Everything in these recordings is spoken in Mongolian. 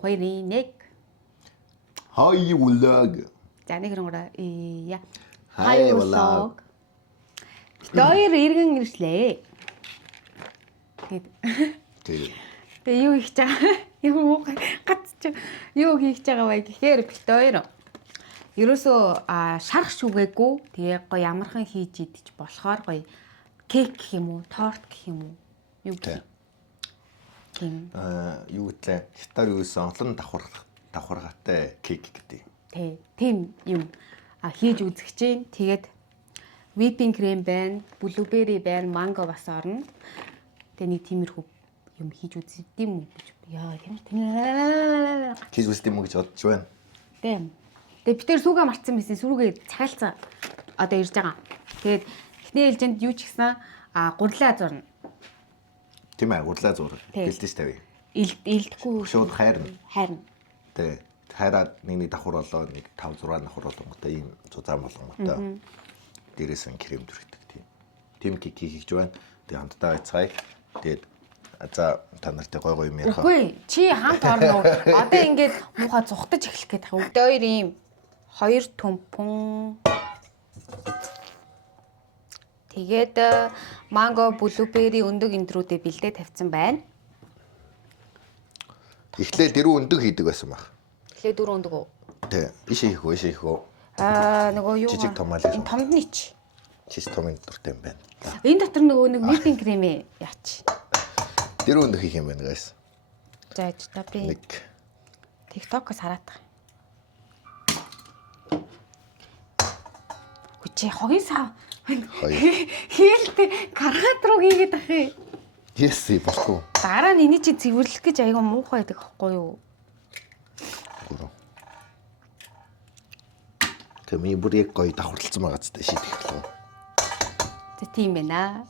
2, 1. Хоёулаг. За нэг хэрэгээрээ яа. Хоёулаг. Хоёр иргэн ирслээ. Тэгээ юу хийж байгаа? Юу гацч юу хийж байгаа вэ гэхээр бит хоёр. Ерөөсөө шарах шүгээгүй. Тэгээ гоё ямархан хийж идэж болохоор гоё кек гэх юм уу, торт гэх юм уу? Юу гэх юм. Юу гэтлээ? Хятад юусэн олон давхаргатай кек гэдэг. Тийм юм хийж үзэх чинь. Тэгээд whipping cream байна, blueberry байна, mango бас орно. Тэгээ нэг тиймэрхүү юм хийж үздэм үү гэж. Яа, тийм. Хийж үздэм үү гэж бодож байна. Тийм. Тэгээ бид тэр сүүгээ марцсан байсан. Сүүгээ цагаалцсан. Одоо ирж байгаа. Тэгээд эхний ээлжинд юу ч гэсэн гурлаа зурна. Тийм ээ, гурлаа зур. Гэлдэж тавь. Илдэхгүй. Шууд хайрна. Хайрна. Тэ. Хайраад нэг давхар болоо, нэг 5 6 давхар болгонготой ийм зузаан болгонготой. Дээрээс нь крем дүрхдэг тийм. Тим кек хийж байна. Тэгээ хамтдаа цай. Тэгээд за та нартай гой гой юм ярих. Үгүй чи хамт орно уу? Одоо ингээд муухай зүхтаж эхлэх гээд байгаа. Өдөө хоёр ийм хоёр төмпөн. Тэгээд манго, блубери өндөг эндрүүдээ бэлдээ тавьсан байна. Эхлээд дөрөв өндөг хийдэг байсан баг. Эхлээд дөрөв өндөг үү? Тий. Ишээ хийх үү? Нөгөө юу? Жижиг том аль. Энэ томдны чи. Чис томын дуртай юм байна. Энэ дотор нөгөө нэг whipping cream яач. Дөрөв өндөг хийх юм байна guys. За та би TikTok-оос хараад байгаа. Хүчээ хогийн сав. Хийлтэй кархат руу хийгээд ах юм. Yes, болохгүй. Дараа нь эний чи цэвэрлэх гэж аяга муухай байдаг байхгүй юу? Гурав. Кэми бүрийг гоё давхарлцсан байгаа ч шийдэх хэлээ. Тэ тийм байна.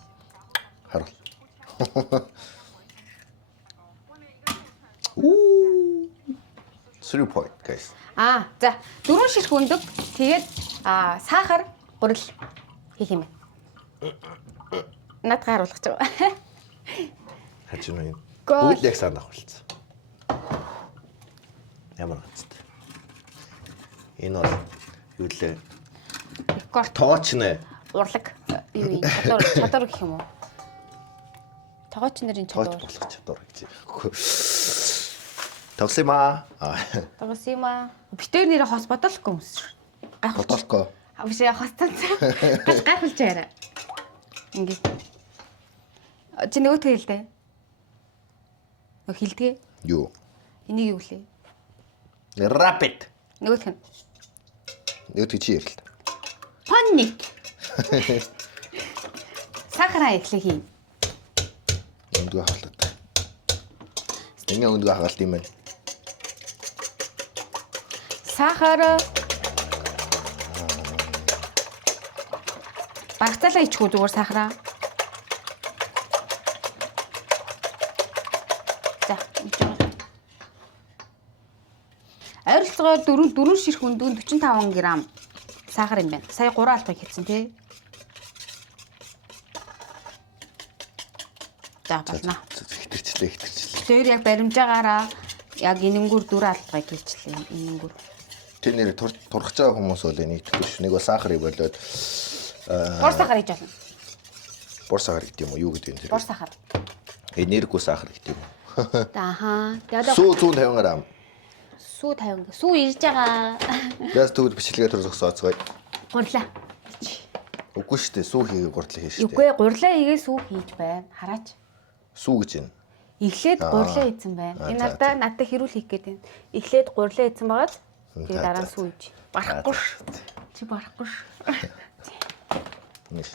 Харал. Уу. 3 point guys. За 4 ширхэг өндөг. Тэгээд сахар, гурил хийх юм байна. Над гааруулах гэж байгаа. Хажуу нь бүгд яг санд давхарлцсан. Ямар гацтай. Энэ бол юу лээ? Тооч нэ. Урлаг юу юм? Чадвар гэх юм уу? Тогооч нарын чадвар. Тооч болох чадвар гэж. Тоглоё. Тоглоё. Битээр нэрээ хос бодохгүй юм шүү. Бодохгүй. Биш хосцсон. Гайхалж яриа. Ингээ. Чи нөгөөтгөө хэлдэ. Хилдгээ. Юу? Энийг юу лээ? Rapid. Нөгөөх нь. Нөгөөтгөө чи ярил. Панник. Сахара эхлэх хий. Өндгөө хагалт. Ингээ өндгөө хагалт юм байна. Сахар. Багцаалаа ичгүү зүгээр сахараа. За. Ойролцоогоор 4 ширхэг өндөг 45 г сахар юм байна. Сая 3 албаг хийсэн тий. За болно. Хитэрчлээ. Тэр яг баримжаагаараа яг энэнгүүр 4 албаг хийчлээ. Энэнгүүр. Тэр нэр турхаж байгаа хүмүүс бол нэгтгэж ш. Нэг бол сахарыг болоод бор сахар хийж болно. Бор сахар гэдэг юм уу? Юу гэдэг юм тэр? Бор сахар. Энерго сахар гэдэг юм уу? Тэгээд сүү 150 г. Сүү 50. Сүү ирж байгаа. Яс төгөл бичлэгээ төр зогсооцгоё. Гурлаа. Үгүй шүү дээ. Сүү хийгээ гурлаа хийн шүү дээ. Үгүй гурлаа хийгээ сүү хийж байна. Хараач. Сүү гэж байна. Эхлээд гурлаа хийсэн байна. Энэ надад хэрүүл хийх гээд байна. Эхлээд гурлаа хийсэн байгаад тэгээд дараа нь сүү хийж. Барахгүй ш. Чи барахгүй ш. Нэш.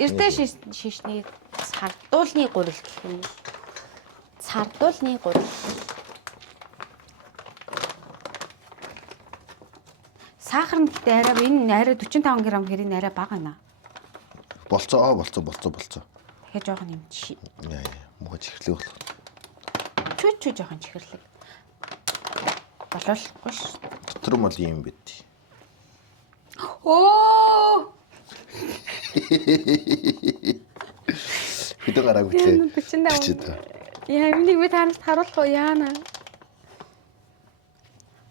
Эрдэ шишний цардуулны гурил гэх юм. Цардуулны гурил. Сахар нь гэдэг арай энэ арай 45 г хэрэг арай бага байна. Болцоо. Дахиад жоохон юм чи. Яа, муу чихрлэг болох. Чү жоохон чихрлэг. Болоохгүй ш. Дотор мал юм бит. Оо! Хэдэн гараг үтлээ. 45. Яа, энийг би танаас харуулах уу яана?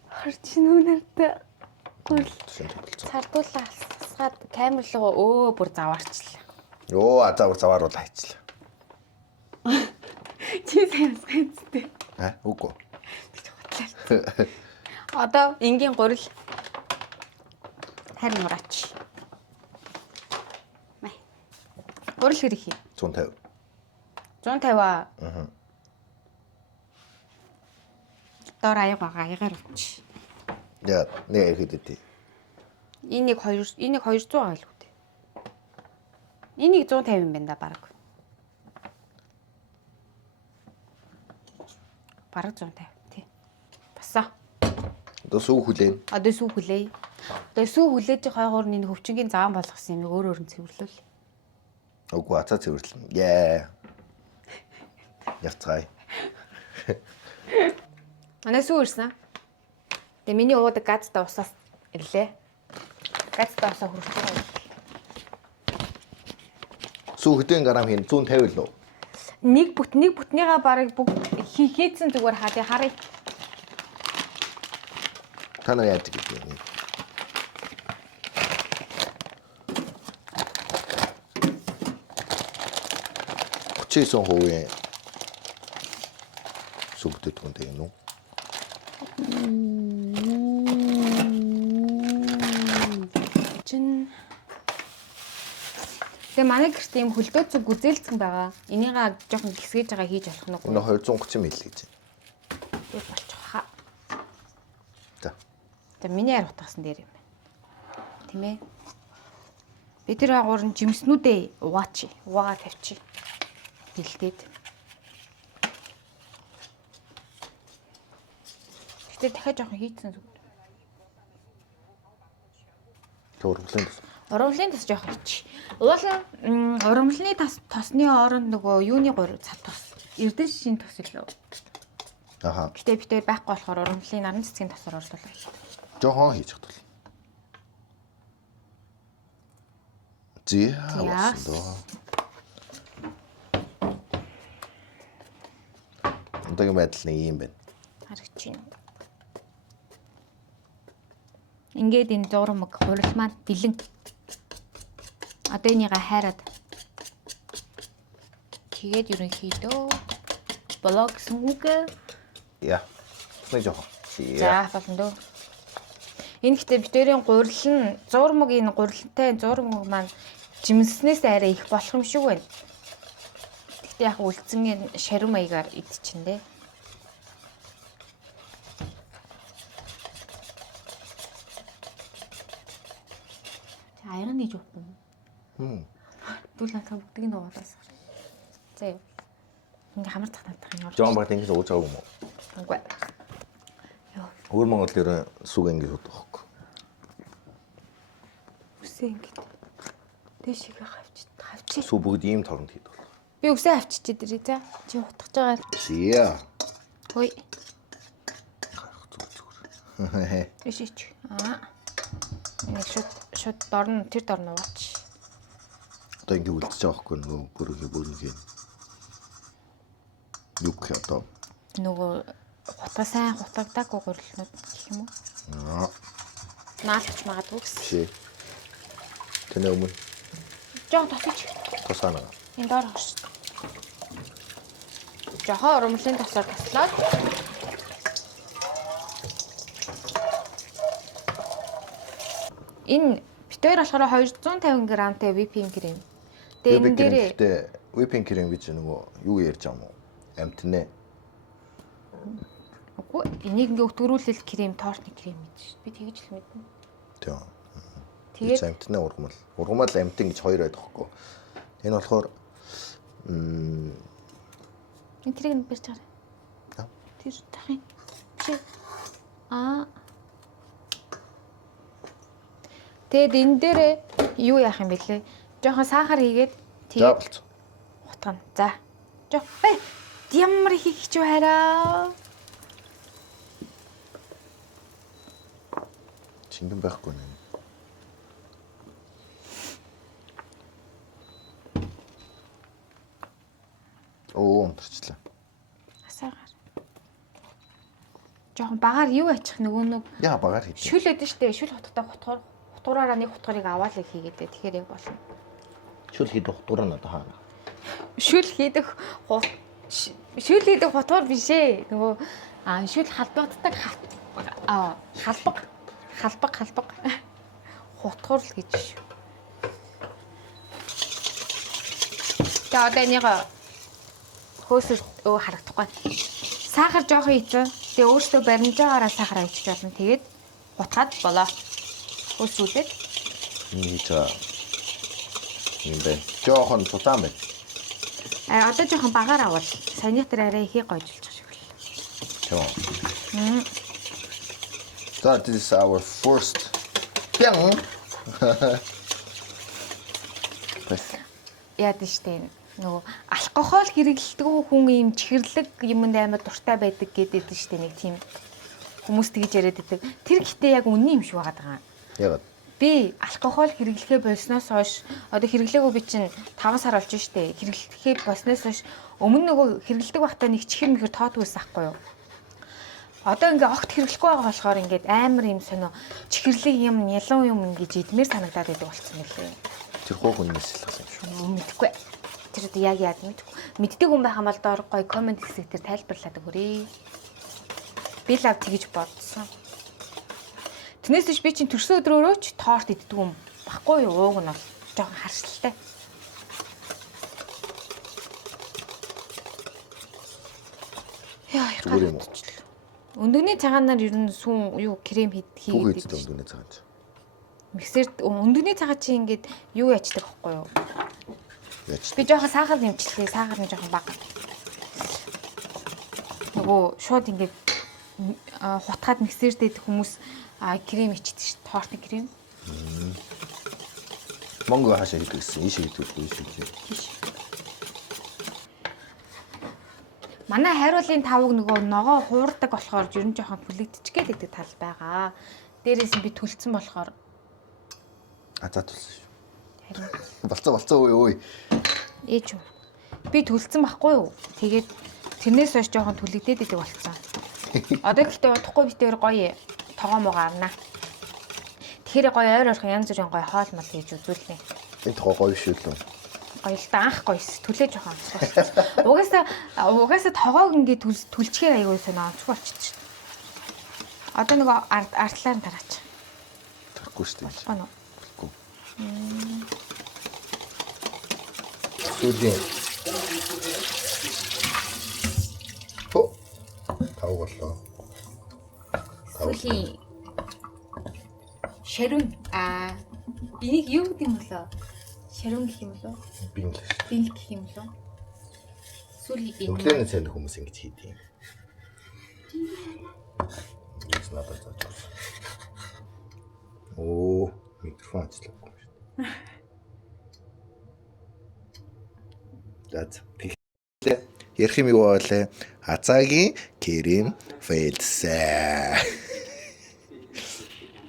Харч нүнэрт гүйл цардуулаа алсгаад камер руу бүр заваарчлаа. Йоо, завааруул хайчлаа. Чи сайсгайцтэй. Үгүй. Одоо энгийн гурил харин нураач. Май. Гурил хэрэг хий. 150. 150 аа. Дор аяг байгаа, аягаар өвч. Яа, нэг хэд дээ. Энийг 200 байгаа л үү. Энийг 150 юм байна да баг. Бараг 150 тий. Басаа. Одоо сүү хүлээн. Одоо сүү хүлээе. Одоо сүү хүлээж хойгоор нэг хөвчнгийн заан болгосон юм өөр нь цэвэрлүүл. Үгүй ацаа цэвэрлэн. Яа. Яцгай. Манай сүү ирсэн. Тэгээ миний уудаг газтай усаас ирлээ. Газтай усаа хүрч байгаа. Сүү хөдөө грамм хийн 150 л үү? Нэг бүтнийгаа барыг хийцэн зүгээр харъя. Та нар яадаг гэдэг юм. Хүчээсэн хувийн сүгдэт хүнтэй юм уу? Тэгээ манай гэрт ийм хөлдөөцөг гүзээлцэн байгаа. Энийгээ жоохон гисгэж байгаа хийж болох нь. Энэ 230 мл гэж байна. Би болчих хаа. За. Тэгээ миний арь утгасан дээр юм байна. Тийм ээ. Би тэр агуурн жимснүүдээ угаач. Угаа тавьчих. Бэлдээд. Гэтэ дахиад жоохон хийцэн зүг. Урамлын тас жоох ич. Уулын урамлын тосны оронд нөгөө юуны гур цат тос. Эрдэнэ шишийн тос илүү. Аха. Гэтэ би тэр байхгүй болохоор урамлын наран цэцгийн тосоор орлуулаа. Жохон хийж чадвал. Зяа. Онтойг байдал нэг юм байна. Харагч юм. Ингээд энэ зурмаг хурал маань дэлэн. Одоо энийгээ хайраад. Тэгээд ерөнхийдөө блог гэсэн үг. Яа. Нэг жоохон. За болно дөө. Энэ гэхдээ битэрийн гурил нь зурмаг энэ гурилтай зурмаг маань жимснээс арай их болох юм шиг байна. Гэхдээ яг үлдсэн шарим маягаар идчихэндээ. Айран гэж утна. Дүүл натаа бүгдийг нь угаалаас. За юу. Ингээ хамар татах юм байна. Жоон баг ингэж ууж байгаа юм уу? Үгүй. Йоо. Өөр Монгол дээр сүг ингэж уудаг байхгүй. Үсээ ингэж. Дэшигээ хавчи. Сүг бүгд ийм торонд хийдэг болох. Би үсээ хавчиж дэрээ за. Чи утгаж байгаа. Зия. Хөөе. Ишич. Нэг шууд дорн тэр дорн ууч. Одоо ингэ үлдчихэж байгаа хгүй нөгөө бүрөгийн. Юг одоо. Нөгөө хутга сайн хутагдаагүй гурилнууд гэх юм уу? Наалч магадгүй гэсэн. Тэнэ өмнө. Жоо тосч. Тосаана. Энэ доор хаш. Жохоо урамлын тосоор таслаад. Энэ битээр болохоор 250 грамтай whipping cream. Тэгээ энэ дээр whipping cream гэж нөгөө юу ярьж байгаа юм уу? Амтнэ. Үгүй энийг ингээ өтгөрүүлэл крем, тортны крем гэж би тэгж л мэднэ. Тийм. Тэгээд амтнэ ургамал. Ургамал амтэн гэж хоёр байдаг хөөхгүй. Энэ болохоор энэ тэрийг барьж байгаа. Тэр тахын. Чи Тэгэд энэ дээр юу яах юм бэлээ? Жохон сахар хийгээд тэгээд утгана. За. Жоо. Ямар хийх ч байраа. Чингэн байхгүй нэ. Оо, унтарчлаа. сахар. Жохон багаар юу ачих нөгөө нэг Яа багаар хийх. шүл өдөн штэ. Шүл хоттой хутгаараа нэг хутгарыг аваад л хийгээд дээ. Тэгэхээр яг болно. Шүл хийх хутгаараа надад хаана. Шүл хийх хутгаар биш ээ. Нөгөө шүл халбагддаг халбаг хутгаар л гэж шүү. За одоо энийг хөөсөөр харагдахгүй. Сахар жоох ийцэн. Тэгээ өөртөө баримжаагаараа сахар авчиж болно. Тэгээд гутгаад болоо. Хөөсүүлээд. Хийж байгаа. Юм бэ. Жохон цуцаан байна. Одоо жоохон багаар авал саяны тэр арай ихийг гойжулж шиг л. Тийм. So this is our first пян. Яад нь штэ нөгөө алкогол хэрэглэдэг хүн ийм чихэрлэг юмд амар дуртай байдаг гэдэг нь штэ нэг тийм хүмүүс тэгж яриад байдаг. Тэр гэхдээ яг үнэн юм шиг байгаа. Ягаад? Би алкогол хэрэглэхээ болсноос хойш одоо хэрэглээгүй би чинь 5 сар болж штэ. Хэрэглэхээ болсноос хойш өмнө нөгөө хэрэглэдэг байхдаа нэг чихэр мэхэр тоодгүй байсан хгүй юу? Одоо ингээ огт хэрэглэхгүй байгаа болохоор ингээд амар юм сонио чихэрлэг юм, нялуун юм ингэж идмээр санагдаад байдаг болцсон мөлий. Тэр хоо хүнээс л болсон юм шүү. Мэдхгүй. Тэр одоо яг яад мэдгүй. Мэддэг хүн байх юм бол доор гоё комент хэсэг дээр тайлбарлаад өгөөрэй. Би л ав тэгж бодсон. Тэрнээс биш би чинь төрсөн өдрөөрөө ч торт иддэг юм баггүй юу? Ууг нь бол жоохон харшилтай. Яа, зүгээр юм уу? Өндөгний цагаанаар ер нь сүүн юу крем хийгээд идэх өндөгний цагаан. миксер өндөгний цагаан чи ингээд юу ячдаг байхгүй юу? Яаж? Би жоохон сахар нэмчихлээ. Сахар нь жоохон бага. Нөгөө шууд ингээд хутгаад миксер дээд хүмүүс крем ичдэг ш. Тортны крем. Монго хаашаа хийдэг гэсэн. Ийш хийдэг үү? Манай хайруулын тавыг нөгөө ногоо хуурдаг болохоор ер нь жоохон бүлэгдчих гэдэг тал байгаа. Дээрээс нь би төлцсөн болохоор За төлсөн шүү. Болцоо ой. Ээж үү. Би төлцсөн байхгүй юу? Тэгээд тэрнээс хойш жоохон түлэгдээд идэг болцсон. Одоо гэхдээ удахгүй битээр гоё тогоомоо гарна. Тэгэхээр гоё ойр ойрхон янз бүрийн гоё хоол мал хийж үзүүлнэ. Энэ гоё шүү лөө. Гоё л да анх гоёс түлээж жоохон онцгой. Угаасаа тогоог ингээд түлчгээр аягүй сонио онцгой болчихсон шүү. Одоо нөгөө артлаар нь тараач. Тарахгүй шүү дээ. Гоо. Сүүлийн. Тав боллоо. Сүүлийн шарун энийг юу гэдэг юм болоо? Шарун гэх юм болоо? Бинг гэх юм болоо? Сүүлийн өглөөний цайнд хүмүүс ингэж хийдэг юм. Яс надад зааж. Оо, микрофон ажиллахгүй юм шүү. Тэгэхээр ярих юм юу вэ? Азаагийн крем фэлсэ.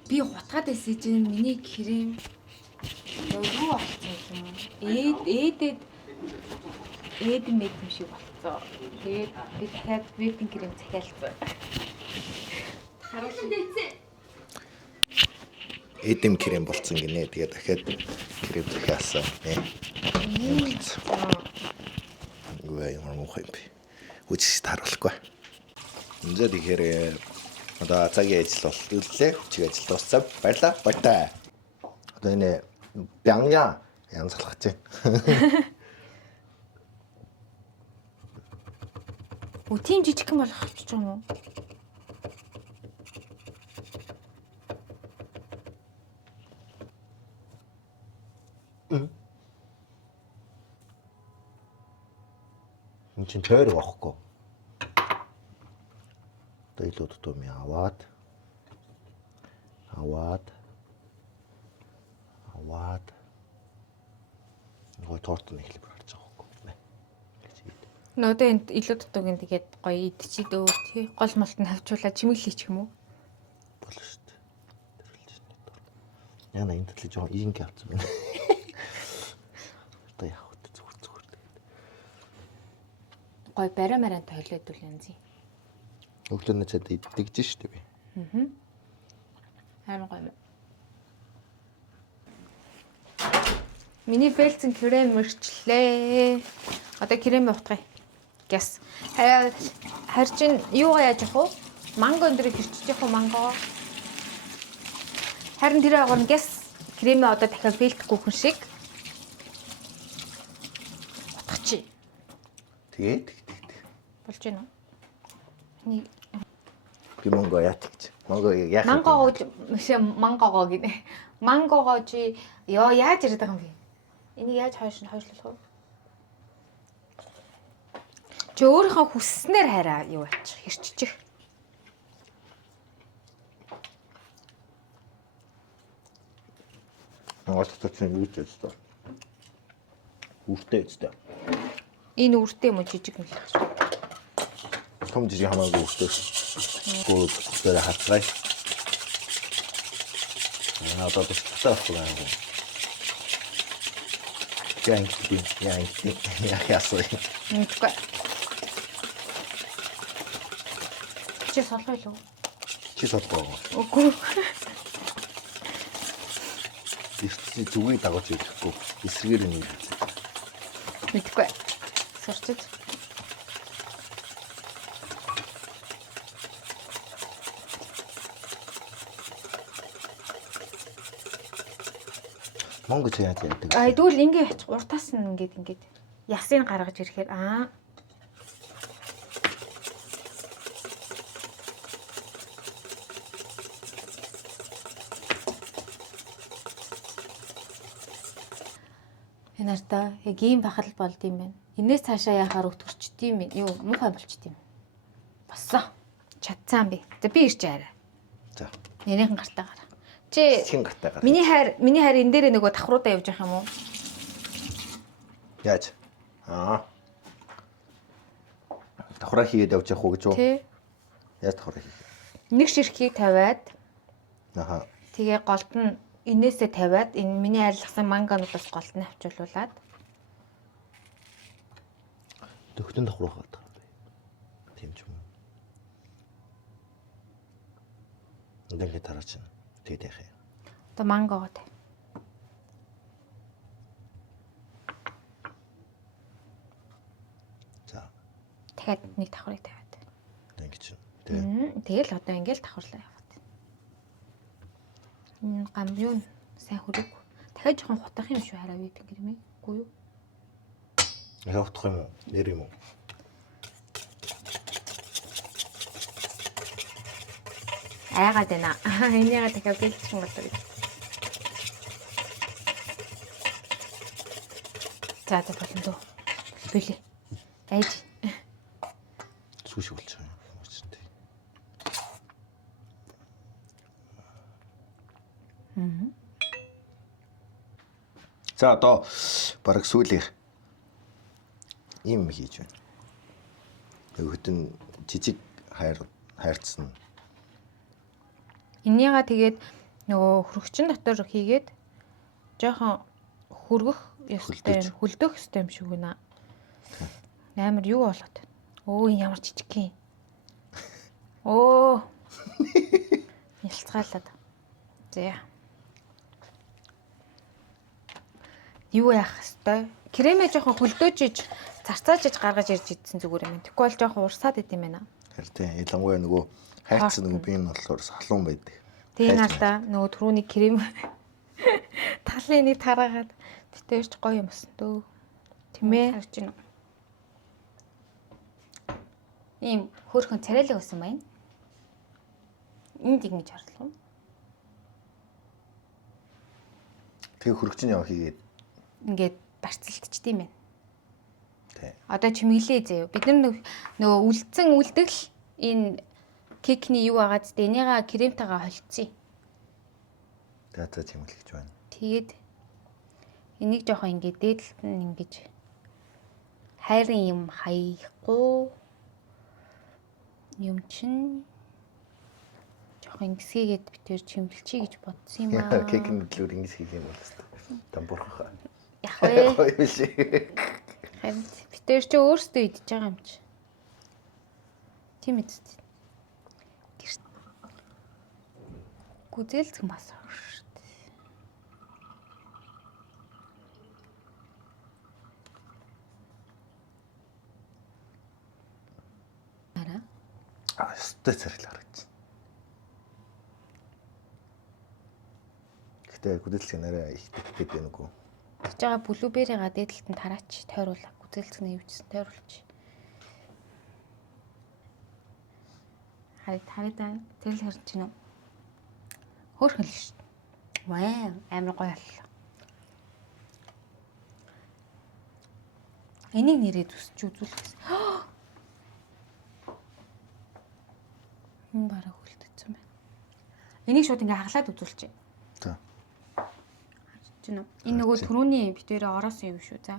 Би хутгаад байсан чинь миний крем юу болсон юм? Ээд мэд юм шиг болцоо. Тэгээд би дахиад випинг крем захиалсан. Харуулсан дэйцээ. Эдэм крем болцсон гинэ. Тэгээд дахиад крем захиалсан. Гүй ямар муухай юм бэ? Үчиж таруулахгүй. Үнэхээр тэгэхээр одоо цагийн ажил боллоо. Чиг ажил дууссан. Баярлаа. Одоо энэ бянгя янзлах гэж байна. Үу тийм жижигхэн болох ч юм уу? Энд чинь тойр واخхгүй. Одоо илүү дутуумын аваад нөгөө торт нэг хэлбэр харж байгаа байхгүй. Нөөдөө энд илүү дутуугийн тэгээд гоё идчихэд өөр тий гол молт нь хавчуулаад чимэглэчих юм уу? Болно шүү дээ. Тэрэлж нэг торт. Яна энэ төлөж жоо инг авсан байна. Одоо яах вэ? Зүгээр. гой бариа тойлоод үл янзи. Өглөө нь цаад идэгж штэ би. Харин гой. Миний фэлцэн крем мөрчлээ. Одоо крем утгая. Гэс. Харин чин юугаа яаж явах вэ? Манго өндрийг хэрчиж явах уу манго? Харин тэр агар нь гэс кремээ одоо дахиад фэлтэхгүй хүн шиг. Утгачих. Тэгээд Болж байна уу? Нэг би манго яатагч. Манго яах вэ? мангогоо гинэ. Мангогоо чи ёо яаж яриад байгаа юм бэ? Энийг яаж хойшлуулах вэ? Чи өөрийнхөө хүсснээр хараа юу ачих хэрччих. Оолточ нь юу ч өстой. Үртэй өстой. Энэ үртэй юм уу жижиг юм л. Том жижиг хамаагүй үртэй. Гол дээр хатгай. Одоо бистаа авах. Яг ясуу. Мэдгүй. Чи солгоё л уу? Чи солгоо. Үгүй. Ирчи зүгийг дагаж ирэхгүй. Эсрэгээр нь. Мэдгүй. Сурчиж. Монгол яаж яадаг? Тэгвэл ингэ яачих уртаас нь ингээд ясыг гаргаж ирэхээр энэ нарта яг ийм бахал болд юм байна. Энээс цаашаа яхаар өтгөрчдөм юм. Юу муухай болчдөм. Боссоо. Чадсан би. За би ирж арай. За. Нэрийн гартаа гараа. Чи Чин гартаа гараа. Миний хайр энэ дээрээ нөгөө давхруудаа явж явах юм уу? Яаж? Давхраа хийгээд явж явах уу гэж үү? Тий. Яаж давхраа хийх? Нэг ширхгийг тавиад Аха. тэгээ голд нь энээсээ тавиад энэ миний арилгасан мангануудаас голд нь авчруулад Төгтөн давхраа хаадаг. Тийм ч юм уу. Ингээд тараач. Тэгээд яах юм? одоо мангогоо тавь. За. Дахиад нэг давхрыг тавиад. Ингээд чинь. Тэгээд Тэгэл одоо ингээл давхарлаа яваад. Энэ гам юу сайн хөрөг. Дахиад жоохон хутах юм шүү хараа бид ингэрмээ. Үгүй юу? явах юм уу? Нэр юм уу? Айгаад байна. Энийгээ дахиад бэлтгэн болдог. За болно дөө. Бэлээ. Айж. Сүүш болж байгаа юм уу? За одоо бараг сүүлийнх ийм хийж байна. Өгдөн жижиг хайрцсан. Энийгээ тэгээд нөгөө хөрөгчин дотор хийгээд жоохон хөргөх ёстой, хөлдөх ёстой юм шиг байна. Амар юу болоод. Өө ямар жижиг юм. Оо. Ялцгаалаад. За. Юу яах хэвтэй? Кремээ жоохон хөлдөөжиж, зарцаажиж гаргаж ирж идсэн зүгээр юм. Тэгэхгүй бол жоохон урсаад идэм байна. Харин тийм ялангуяа нөгөө хайрцсан нөгөө би энэ болохоор салуун байдаг. Тэгээ наадаа нөгөө түрүүний крем талын нэг тараагаад тэтэрч гоё юм өсөн дөө. Тэмээ харж байна. Ийм хөөрхөн царайлаг өсөн байна. Энд ингэж харлаа. Тэгээ хөрөгчний яв хийгээд Ингээд барцалтчдсан юм байна. тий. Одоо чимэглээ заяа. Бид нар нөгөө үлдсэн үлдэл энэ кекний юу байгаа зү энийгээ кремтайгаа холцсон. За чимэглэж байна. Тэгээд энийг жоохон ингээд дээдлэлт нь ингэж хайрын юм хаяхгүй юм чин жоохон ингэсгээд битэр чимэлчий гэж бодсон юм аа. Кекний төлөөр ингэж хийх юм бол хэвээр. Тамбурхаа. Яг вэ. Гоё биш. Харин битэр чи өөрсдөө идэж байгаа юм чи. Тийм ээ. Гэрт. Гүзээлцэн бас шүү дээ. Араа. Өстэй царил харагдсан. Гэтэ гүдэлцэг нэрээ их тэгтэй байна уу? Тэгж байгаа блуберига дээдлэлт нь тараач тойруулаа. Гүзээлцгний өвчсөн тойруулж. Харагдаа зэрэл харж чинь үү? Хөөрхөн л шүү дээ. Ваа, амар гоё боллоо. Энийг нэрээ зүсч үзүүлэх гэсэн. Энэ бараг хөлтөцсөн байна. Энийг шууд ингээ хаглаад үзүүлчих. За. Харж чинь үү? Энэ нөгөө түрүүний битээрээ ороосон юм шүү. За.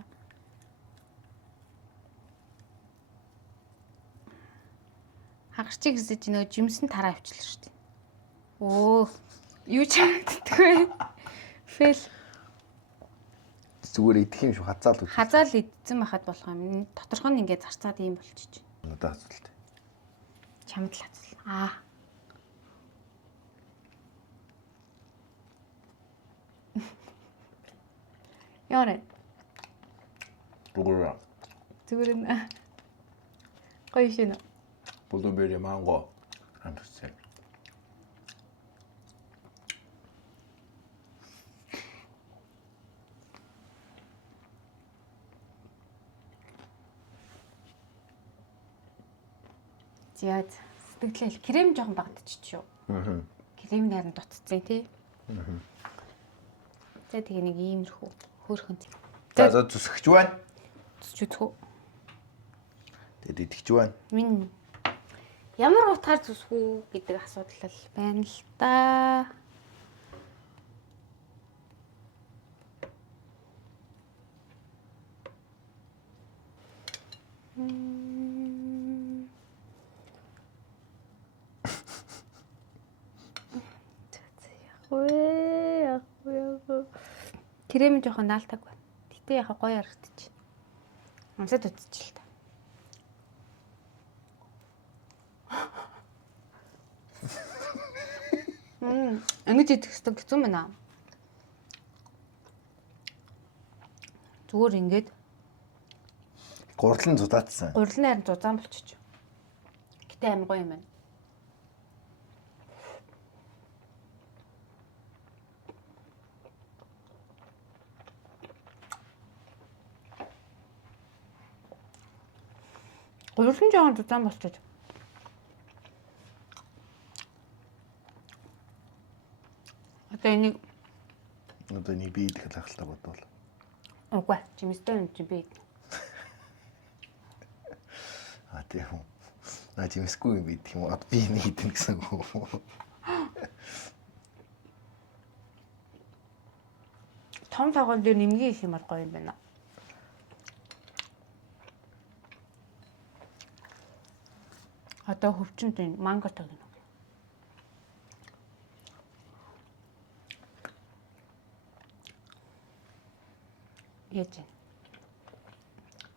Хагарчиг гэсэн чинь нөгөө жимсэн тараа авчлаа шүү дээ. Оо, юу ч харагддаггүй. Фэл. Зүгээр идэх юм шүү хазаал үү. Хазаал идсэн байхад болох юм. Доторх нь ингээд зарцаад ийм болчих. Надад хазаалтай. Чамд л хазаал. Яарэ. Зүгээр нэ. Гоё шин. 블루베리 망고 안드세. Зяад сэтгэлээ крем жоохон багтчих шүү. Крем нарийн дутцсан тий. За тэгээ нэг иймэрхүү хөөрхөн. За зүсгэж байна. Зүсч үзэх үү? Тэгэд итгэж байна. Минь ямар утгаар зүсэх үү гэдэг асуудал байна л да. Крем жоохон наалтаг байна. Гэтэ яхаа гоё харагдчих. Амсад үтчих л та. Ингэж идэх хэвээр хэцүү байна. Зүгээр ингээд Гурлан зудаацсан. гурлын харин зузаан болчих. Гэтэ амар гоё юм байна. Гурлын жоохон зузаан болчих. Одоо энийг би идэх л бодвол. Үгүй, жимстэй юм чи би. Тийм үү. Жимсгүй юм би идэх юм. Би энийг идэх гэсэн үү. Том цагаан дээр нэмгийн их юм бол гоё юм байна. Одоо хөвчөнд манго таг юм. Яаж вэ?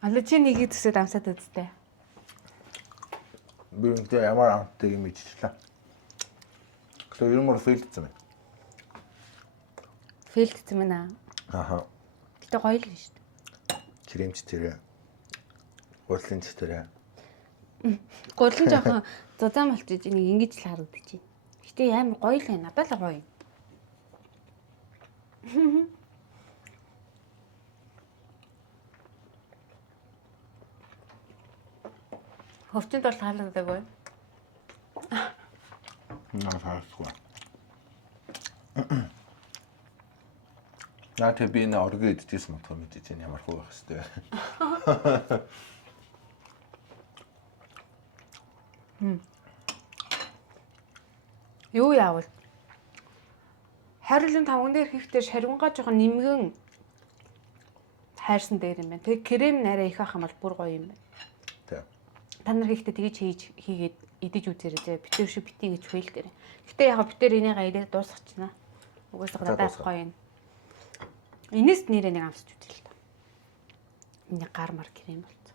Аллержи нэгийг төсөөд амсаад үзтээ. Би үнэхээр ямар амттай юм иччихлээ. Гэхдээ юм уу фейлдсэн байна. Фейлдсэн байна. Аха. Гэтэ гоё л шүү дээ. Кремч тэрэ. Гурлын тэрэ. Гурлын жоохон зузаан болчих нэг ингэж л харагдчих. Гэтэ амар гоё л байна. Надад л гоё. Хөвчөнд бол таалагдаагүй. Харахгүй. Наатай би энэ оргоо идчихсэн мэтгүй мэдээж ямар хөө байх хэвээр. Юу яавал? Хайрлын тавган дээр хийхдээ шарвингаа жоохон нэмгэн хайрсан дээр юм байна. Тэгээ крем нарай их ах юм бол бүр гоё юм байна. Тэг. Та нар хийхдээ тэгж хийгээд идэж үзээрэй зэ. Битэр шиг битгий гэж хэл дээр. Гэтэ яг битэр энийгээ ирээд дуусчихна. Угаасаа надад гоё юм. Энэс нэрээ нэг амсч үзье л та. Миний гар мар крем болц.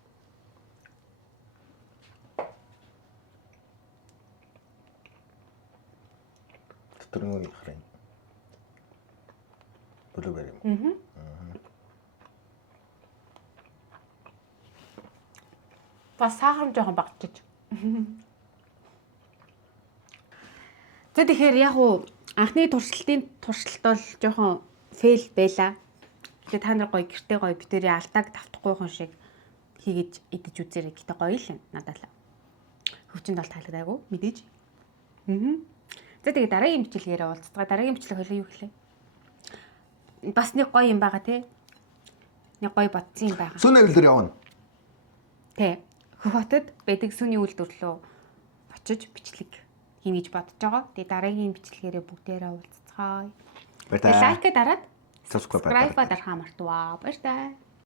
өтрөнгөө харин. Блубери юм. Бас сахар жоохон багтчих. Тэгэхээр яг уу анхны туршилтын туршилт бол жоохон фейл байла. Тэгээ та нар гоё гэртээ гоё битэрийн алдааг давтахгүй хүн шиг хийгээд идэж үзээрэй. Гэтэ гоё л юм надад л. Хөвчөнд бол таалагдаагүй мэдээж. За тэгээ дараагийн бичлэгээр уулзцгаа. Дараагийн бичлэг хоёлоо юу гэлээ? Бас нэг гоё юм байгаа тий. Нэг гоё бодсон юм байгаа. Сүн өвлөр явна. Тий. Хөх хотод байдаг сүний үйлдвэрлэлөө очиж бичлэг хийнэ гэж бодож байгаа. Тэгээ дараагийн бичлэгээрээ бүгдээрээ уулзцгаая. Баярлалаа. Лайк дараад Subscribe дарах мартваа. Баярлалаа.